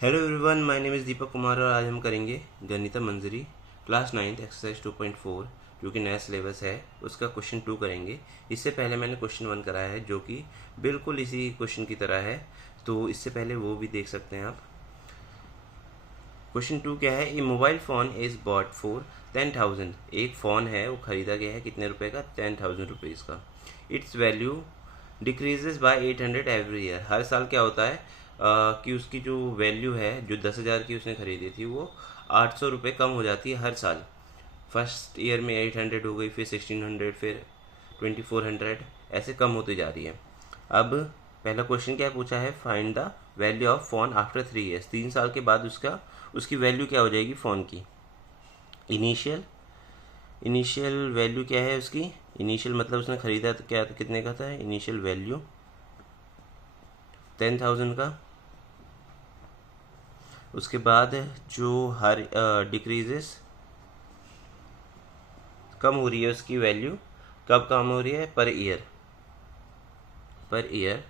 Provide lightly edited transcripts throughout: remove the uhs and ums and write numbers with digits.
Hello everyone, my name is Deepak Kumar और आज हम करेंगे गणिता मंजरी क्लास 9th एक्सरसाइज 2.4 जो कि नया सिलेबस है उसका क्वेश्चन 2 करेंगे। इससे पहले मैंने क्वेश्चन 1 कराया है जो कि बिल्कुल इसी क्वेश्चन की तरह है, तो इससे पहले वो भी देख सकते हैं आप। क्वेश्चन 2 क्या है? A mobile phone is bought for 10,000। एक फ़ोन है वो ख़रीदा गया है कितने रुपए का? 10,000 रुपीज़ का। Its value decreases by 800 every year. हर साल क्या होता है कि उसकी जो वैल्यू है, जो 10,000 की उसने खरीदी थी, वो 800 रुपये कम हो जाती है हर साल। फर्स्ट ईयर में 800 हो गई, फिर 1600, फिर 2400, ऐसे कम होती जा रही है। अब पहला क्वेश्चन क्या पूछा है? Find the value of phone after 3 years. 3 साल के बाद उसकी वैल्यू क्या हो जाएगी फ़ोन की? इनिशियल वैल्यू क्या है उसकी? इनिशियल मतलब उसने ख़रीदा तो क्या, कितने का था? इनिशियल वैल्यू 10,000 का। उसके बाद जो हर डिक्रीजेस कम हो रही है उसकी वैल्यू, कब कम हो रही है? पर ईयर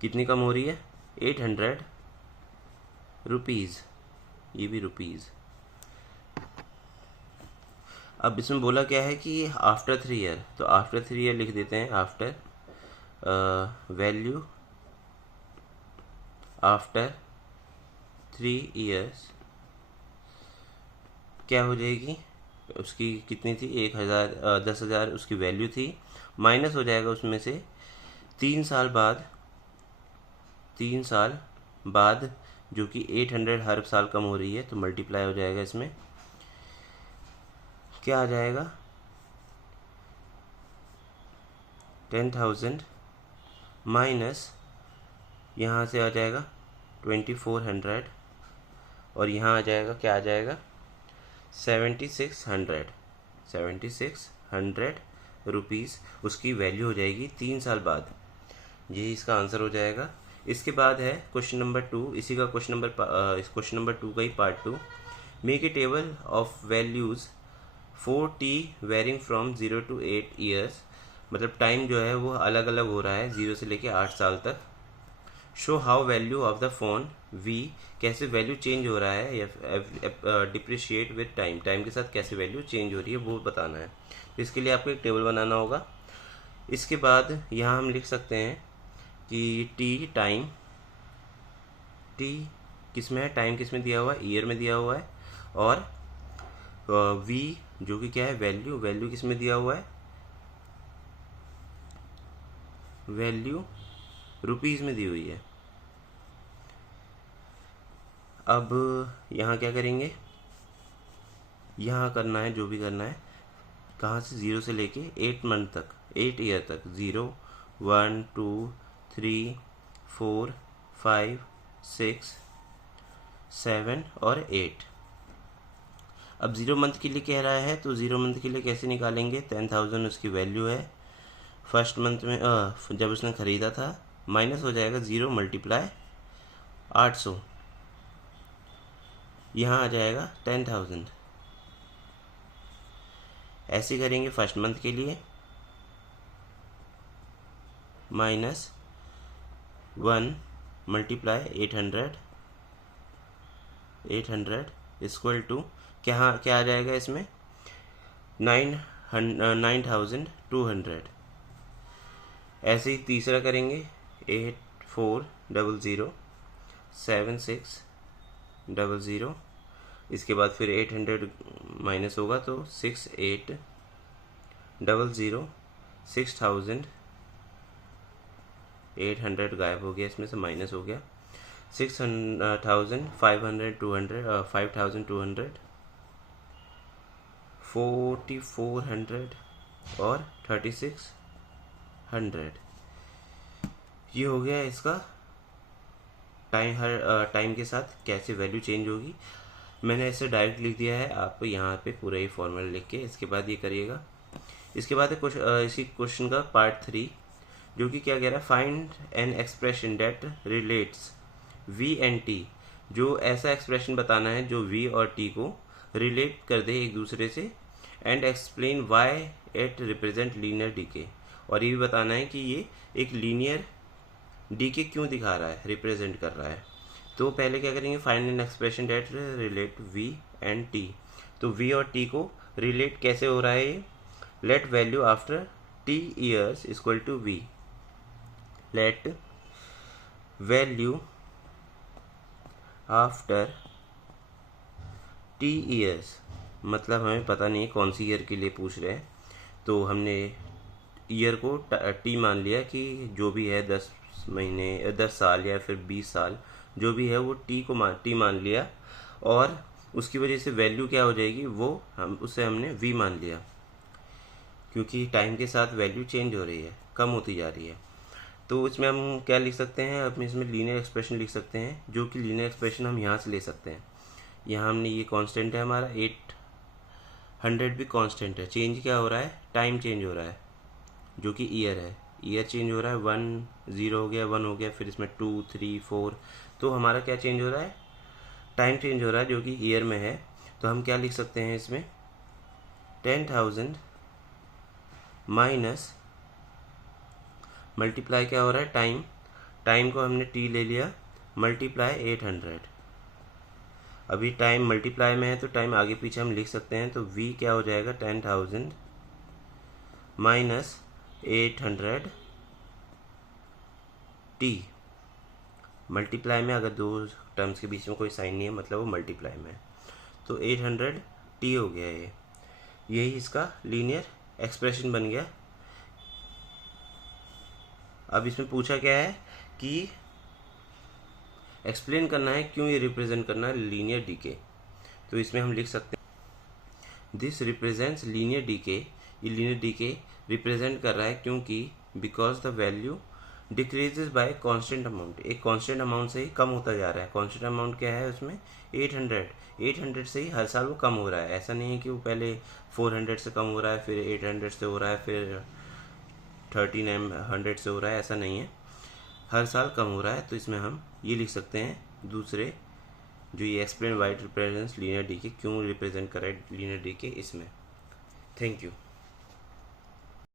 कितनी कम हो रही है? 800 रुपीज़। ये भी रुपीज़। अब इसमें बोला क्या है कि आफ्टर 3 ईयर, तो आफ्टर 3 ईयर लिख देते हैं। आफ्टर वैल्यू आफ्टर 3 ईयर्स क्या हो जाएगी? उसकी कितनी थी? 10,000 उसकी वैल्यू थी, माइनस हो जाएगा उसमें से 3 साल बाद जो कि 800 हर साल कम हो रही है, तो मल्टीप्लाई हो जाएगा। इसमें क्या आ जाएगा? 10,000 माइनस यहाँ से आ जाएगा 2400 और यहाँ आ जाएगा, क्या आ जाएगा? 7600 रुपीज़ उसकी वैल्यू हो जाएगी 3 साल बाद। यही इसका आंसर हो जाएगा। इसके बाद है क्वेश्चन नंबर 2। इसी का क्वेश्चन नंबर 2 का ही part 2। Make a table of values for T varying from 0 to 8 years. मतलब टाइम जो है वो अलग अलग हो रहा है 0 से लेके 8 साल तक। Show how value of the phone V, कैसे वैल्यू चेंज हो रहा है या डिप्रिशिएट विद टाइम, टाइम के साथ कैसे वैल्यू चेंज हो रही है वो बताना है। तो इसके लिए आपको एक टेबल बनाना होगा। इसके बाद यहाँ हम लिख सकते हैं कि टी किस में है? टाइम किस में दिया हुआ है? ईयर में दिया हुआ है। और वी जो कि क्या है? वैल्यू किस में दिया हुआ है? वैल्यू रुपीज़ में दी हुई है। अब यहाँ क्या करेंगे? यहाँ करना है जो भी करना है, कहाँ से? 0 से लेके 8 मंथ तक, 8 ईयर तक। 0, 1, 2, 3, 4, 5, 6, 7 और 8। अब 0 मंथ के लिए कह रहा है, तो 0 मंथ के लिए कैसे निकालेंगे? 10,000 उसकी वैल्यू है फर्स्ट मंथ में, जब उसने ख़रीदा था, माइनस हो जाएगा 0 मल्टीप्लाई 800, यहाँ आ जाएगा 10,000। ऐसे करेंगे फर्स्ट मंथ के लिए, माइनस 1 मल्टीप्लाई 800 इक्वल टू क्या आ जाएगा इसमें? 9,200। ऐसे ही तीसरा करेंगे, 84007600। इसके बाद फिर 800 माइनस होगा तो 6800, 6,800 गायब हो गया, इसमें से माइनस हो गया। 6,500, 5,200, 4,400 और 3,600। ये हो गया इसका टाइम के साथ कैसे वैल्यू चेंज होगी। मैंने ऐसे डायरेक्ट लिख दिया है, आप यहाँ पे पूरा ही फॉर्मूला लिख के इसके बाद ये करिएगा। इसके बाद है इसी क्वेश्चन का पार्ट 3 जो कि क्या कह रहा है? Find an expression that relates V and T. जो ऐसा एक्सप्रेशन बताना है जो वी और टी को रिलेट कर दे एक दूसरे से, and explain why it represent linear decay. और ये भी बताना है कि ये एक लीनियर डीके क्यों दिखा रहा है, रिप्रेजेंट कर रहा है। तो पहले क्या करेंगे, find an expression that relate v and t। तो v और t को रिलेट कैसे हो रहा है ये, let value after t years equal to v। Let value after t years, मतलब हमें पता नहीं है कौन सी ईयर के लिए पूछ रहे हैं, तो हमने ईयर को t मान लिया कि जो भी है 10 महीने 10 साल या फिर 20 साल जो भी है वो t मान लिया, और उसकी वजह से वैल्यू क्या हो जाएगी, वो उसे हमने v मान लिया, क्योंकि टाइम के साथ वैल्यू चेंज हो रही है, कम होती जा रही है। तो इसमें हम क्या लिख सकते हैं, अब इसमें लीनियर एक्सप्रेशन लिख सकते हैं, जो कि लीनियर एक्सप्रेशन हम यहाँ से ले सकते हैं। यहाँ हमने ये कांस्टेंट है हमारा 800 भी कांस्टेंट है, चेंज क्या हो रहा है, टाइम चेंज हो रहा है जो कि ईयर है, ईयर चेंज हो रहा है, 1 0 हो गया, 1 हो गया, फिर इसमें 2 3 4, तो हमारा क्या चेंज हो रहा है, टाइम चेंज हो रहा है जो कि ईयर में है। तो हम क्या लिख सकते हैं इसमें, 10,000 माइनस मल्टीप्लाई क्या हो रहा है, टाइम, टाइम को हमने t ले लिया, मल्टीप्लाई 800। अभी टाइम मल्टीप्लाई में है तो टाइम आगे पीछे हम लिख सकते हैं, तो v क्या हो जाएगा, 10,000 माइनस 800 t। मल्टीप्लाई में अगर दो टर्म्स के बीच में कोई साइन नहीं है मतलब वो मल्टीप्लाई में है, तो 800 t हो गया ये, यही इसका लीनियर एक्सप्रेशन बन गया। अब इसमें पूछा क्या है कि एक्सप्लेन करना है क्यों ये रिप्रेजेंट करना है लीनियर डीके। तो इसमें हम लिख सकते हैं दिस रिप्रेजेंट्स लीनियर डीके, ये लीनियर डीके रिप्रेजेंट कर रहा है क्योंकि because the value decreases bye constant amount, एक कांस्टेंट अमाउंट से ही कम होता जा रहा है। कांस्टेंट अमाउंट क्या है उसमें, 800 से ही हर साल वो कम हो रहा है। ऐसा नहीं है कि वो पहले 400 से कम हो रहा है, फिर 800 से हो रहा है, फिर 1300 से हो रहा है, ऐसा नहीं है, हर साल कम हो रहा है। तो इसमें हम ये लिख सकते हैं दूसरे, जो ये explain why represents linear decay, क्यों रिप्रेजेंट कर रहा है लीनियर डीके इसमें। Thank you.